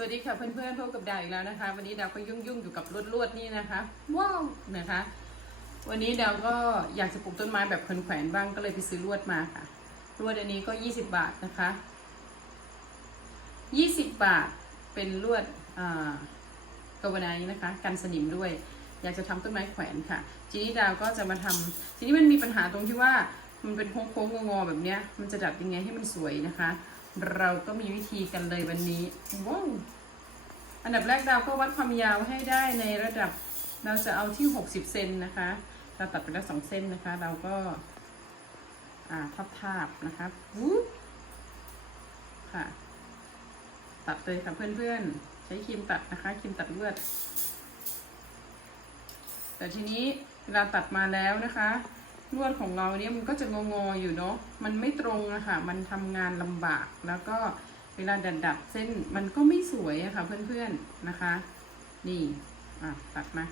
สวัสดีค่ะเพื่อนๆพบกับดาวอีกแล้วนะคะ วันนี้ดาวก็ยุ่งๆอยู่กับลวดๆนี่นะคะว้าวนะคะ วันนี้ดาวก็อยากจะปลูกต้นไม้แบบแขวนๆบ้างก็เลยไปซื้อลวดมาค่ะลวดอันนี้ก็20 บาทนะคะ20 บาทเป็นลวดอ่ากาวไนนะคะกันสนิมด้วย อยากจะทำต้นไม้แขวนค่ะทีนี้ดาวก็จะมาทำทีนี้มันมีปัญหาตรงที่ว่ามันเป็นโค้งๆงอๆแบบเนี้ยมันจะดัดยังไงให้มันสวยนะคะ เราก็มีวิธีกันเลยวันนี้ว้าวอันดับแรกดาก็วัดความยาวให้ได้ในระดับเราจะเอาที่ 60 เซนนะคะ เราตัดไปแล้วสองเส้นนะคะ เราก็อ่าทับทาบๆนะคะวูบค่ะ ตัดเลยค่ะเพื่อนๆ ใช้ครีมตัดนะคะครีมตัดเลือด แต่ทีนี้เวลาตัดมาแล้วนะคะ ลวดของเราเนี่ยมันก็จะงองๆอยู่เนาะ มันไม่ตรงอะค่ะ มันทำงานลำบาก แล้วก็เวลาดัดดัดเส้นมันก็ไม่สวยอะค่ะเพื่อนๆนะคะ นี่ อะตัดมา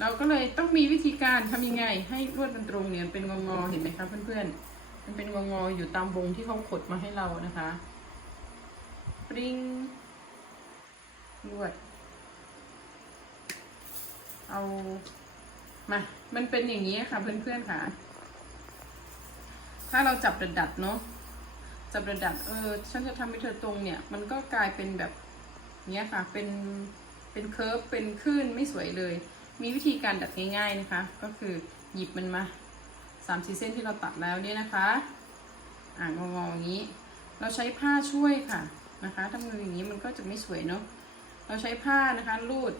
เราก็เลยต้องมีวิธีการทำยังไง ให้ลวดมันตรงเนี่ยเป็นงองๆเห็นไหมคะเพื่อนๆ มันเป็นงองๆอยู่ตามวงที่เขาขดมาให้เรานะคะ ปริงลวด เอา มา มันเป็นอย่างนี้ค่ะเพื่อนๆค่ะ ถ้าเราจับดัดดัดๆเนาะ จับดัดดัดๆเออ ฉันจะทำให้เธอตรงเนี่ย มันก็กลายเป็นแบบเนี้ยค่ะ เป็น เป็นเคิร์ฟ เป็นคลื่นไม่สวยเลย มีวิธีการดัดง่าย ๆนะคะ ก็คือหยิบมันมาสามสี่เส้นที่เราตัดแล้วเนี่ยนะคะ อ่างงอๆอย่างนี้ เราใช้ผ้าช่วยค่ะนะคะ ถ้ามืออย่างนี้มันก็จะไม่สวยเนาะ เราใช้ผ้านะคะรูด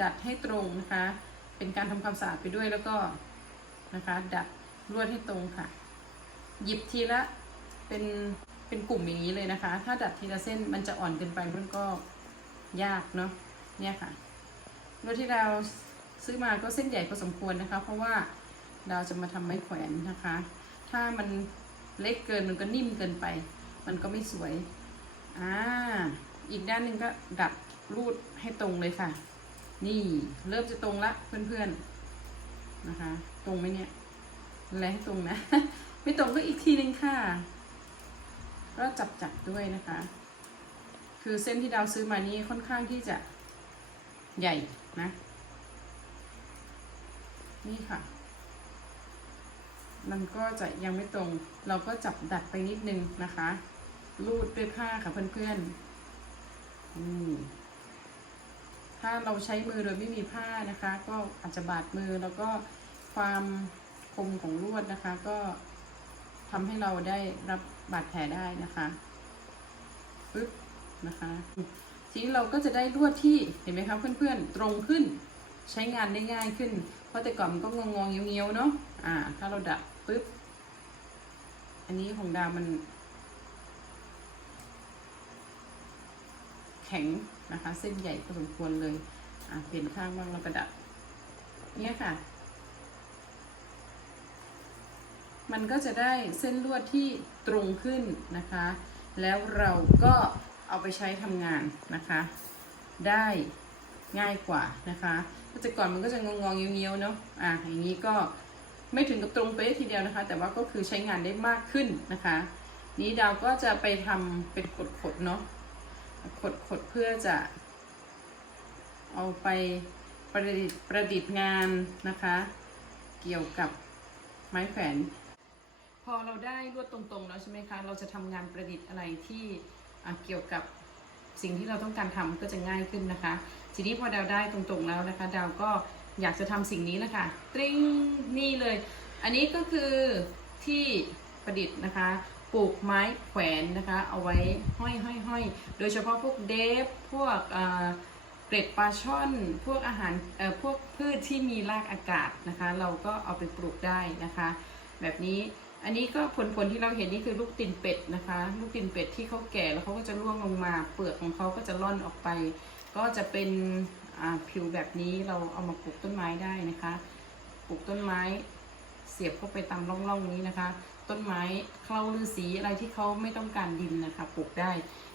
ดัดให้ตรงนะคะ เป็นการทำความสะอาดไปด้วยแล้วก็นะคะดัดลวดให้ตรงค่ะ หยิบทีละเป็นเป็นกลุ่มอย่างนี้เลยนะคะ ถ้าดัดทีละเส้นมันจะอ่อนเกินไปมันก็ยากเนาะเนี่ยค่ะลวดที่เราซื้อมาก็เส้นใหญ่พอสมควรนะคะ เพราะว่าเราจะมาทำไม้แขวนนะคะ ถ้ามันเล็กเกินมันก็นิ่มเกินไป มันก็ไม่สวยอ่าอีกด้านหนึ่งก็ดัดรูดให้ตรงเลยค่ะ นี่เริ่มจะตรงละเพื่อนๆนะคะ ตรงไหมเนี่ยและให้ตรงนะ ไม่ตรงก็อีกทีหนึ่งค่ะก็จับจับด้วยนะคะ คือเส้นที่ดาวซื้อมานี่ค่อนข้างที่จะใหญ่นะ นี่ค่ะ มันก็จะยังไม่ตรง เราก็จับดัดไปนิดนึงนะคะ รูดด้วยผ้าค่ะเพื่อนๆอืม ถ้าเราใช้มือโดยไม่มีผ้านะคะ ก็อาจจะบาดมือแล้วก็ความคมของลวดนะคะ ก็ทำให้เราได้รับบาดแผลได้นะคะปึ๊บนะคะทีนี้เราก็จะได้ลวดที่เห็นไหมคะเพื่อนๆตรงขึ้นใช้งานได้ง่ายขึ้น เพราะแต่ก่อนมันก็งงๆเงี้ยวๆเนาะอ่า ถ้าเราดัดปึ๊บอันนี้ของดามัน ข็งนะคะ เส้นใหญ่พอสมควรเลยอะเปลี่ยนข้างบ้างแล้วกระดับเนี่ยค่ะ มันก็จะได้เส้นลวดที่ตรงขึ้นนะคะ แล้วเราก็เอาไปใช้ทำงานนะคะ ได้ง่ายกว่านะคะแต่ก่อนมันก็จะงงงๆเงี้ยวๆเนาะอะอย่างนี้ก็ไม่ถึงกับตรงเป๊ะทีเดียวนะคะ แต่ว่าก็คือใช้งานได้มากขึ้นนะคะ นี้ดาวก็จะไปทำเป็นขดๆเนาะ ขดขดเพื่อจะ เอาไปประดิษฐ์ประดิษฐ์งานนะคะ เกี่ยวกับไม้แขวน พอเราได้ลวดตรงๆแล้วใช่ไหมคะ เราจะทำงานประดิษฐ์อะไรที่เกี่ยวกับสิ่งที่เราต้องการทำก็จะง่ายขึ้นนะคะ ทีนี้พอดาวได้ตรงๆแล้วนะคะ ดาวก็อยากจะทำสิ่งนี้นะคะตริ้งนี่เลย อันนี้ก็คือที่ประดิษฐ์นะคะ ปลูกไม้แขวนนะคะ เอาไว้ห้อยห้อยห้อยโดยเฉพาะพวกเดฟพวกเกล็ดปลาช่อน พวกอาหารพวกพืชที่มีรากอากาศนะคะ เราก็เอาไปปลูกได้นะคะ แบบนี้อันนี้ก็ผลผลที่เราเห็นนี่คือลูกตินเป็ดนะคะ ลูกตินเป็ดที่เขาแก่แล้วเขาก็จะร่วงลงมา เปลือกของเขาก็จะล่อนออกไป ก็จะเป็นผิวแบบนี้เราเอามาปลูกต้นไม้ได้นะคะ ปลูกต้นไม้ เสียบเข้าไปตามร่องๆนี้นะคะ ต้นไม้เคล้าฤาษีอะไรที่เขาไม่ต้องการดินนะคะปลูกได้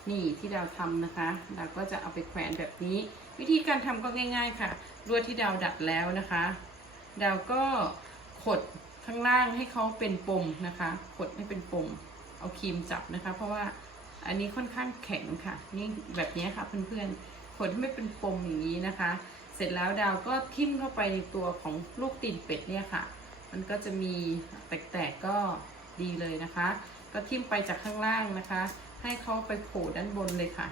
นี่ที่ดาวทำนะคะดาวก็จะเอาไปแขวนแบบนี้ วิธีการทำก็ง่าย ๆ ค่ะลวดที่ดาวดัดแล้วนะคะ ดาวก็ขดข้างล่างให้เขาเป็นปมนะคะขดให้เป็นปม เอาครีมจับนะคะ เพราะว่าอันนี้ค่อนข้างแข็งค่ะ นี่แบบนี้ค่ะเพื่อนๆขนที่ไม่เป็นปมอย่างนี้นะคะ เสร็จแล้วดาวก็ทิ่มเข้าไปในตัวของลูกตีนเป็ดเนี่ยค่ะ มันก็จะมีแตกๆก็ดีเลยนะคะ ก็ทิ่มไปจากข้างล่างนะคะ ให้เขาไปโผล่ด้านบนเลยค่ะ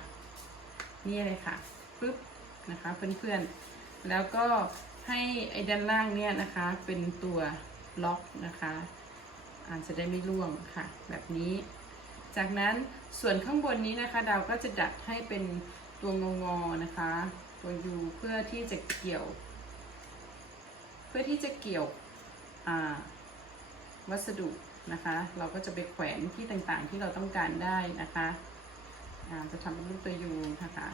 นี่เลยค่ะปึ๊บนะคะเพื่อนๆ แล้วก็ให้ไอ้ด้านล่างเนี่ยนะคะเป็นตัวล็อกนะคะอาจจะได้ไม่ร่วงค่ะ แบบนี้ จากนั้นส่วนข้างบนนี้นะคะดาวก็จะดัดให้เป็นตัวงองอๆนะคะ ตัวยูเพื่อที่จะเกี่ยว เพื่อที่จะเกี่ยว วัสดุนะคะ เราก็จะไปแขวนที่ต่างๆที่เราต้องการได้นะคะจะทำเป็นรูปตัวยูนะคะ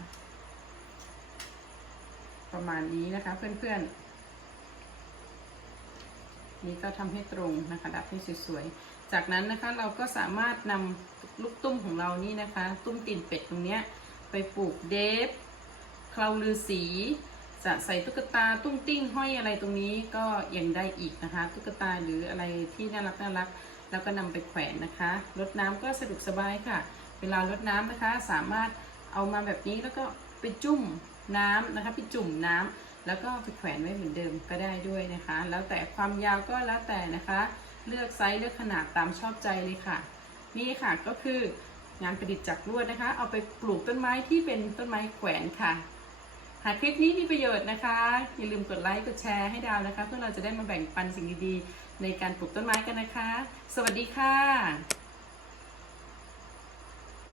ประมาณนี้นะคะเพื่อนๆนี่ก็ทำให้ตรงนะคะดับให้สวยๆ จากนั้นนะคะเราก็สามารถนำลูกตุ้มของเรานี่นะคะ ตุ้มตีนเป็ดตรงเนี้ยไปปลูกเดฟเคลาลือสี จะใส่ตุ๊กตาตุ้งติ้งห้อยอะไรตรงนี้ก็ยังได้อีกนะคะ ตุ๊กตาหรืออะไรที่น่ารักน่ารัก แล้วก็นำไปแขวนนะคะรดน้ำก็สะดวกสบายค่ะ เวลารดน้ำนะคะสามารถเอามาแบบนี้แล้วก็ไปจุ่มน้ำนะคะไปจุ่มน้ำแล้วก็ไปแขวนไว้เหมือนเดิมก็ได้ด้วยนะคะ แล้วแต่ความยาวก็แล้วแต่นะคะ เลือกไซส์เลือกขนาดตามชอบใจเลยค่ะ นี่ค่ะก็คืองานประดิษฐ์จากลวดนะคะ เอาไปปลูกต้นไม้ที่เป็นต้นไม้แขวนค่ะ หากคลิปนี้มีประโยชน์นะคะ อย่าลืมกดไลค์กดแชร์ให้ดาวนะคะ เพื่อเราจะได้มาแบ่งปันสิ่งดีๆในการปลูกต้นไม้กันนะคะ สวัสดีค่ะ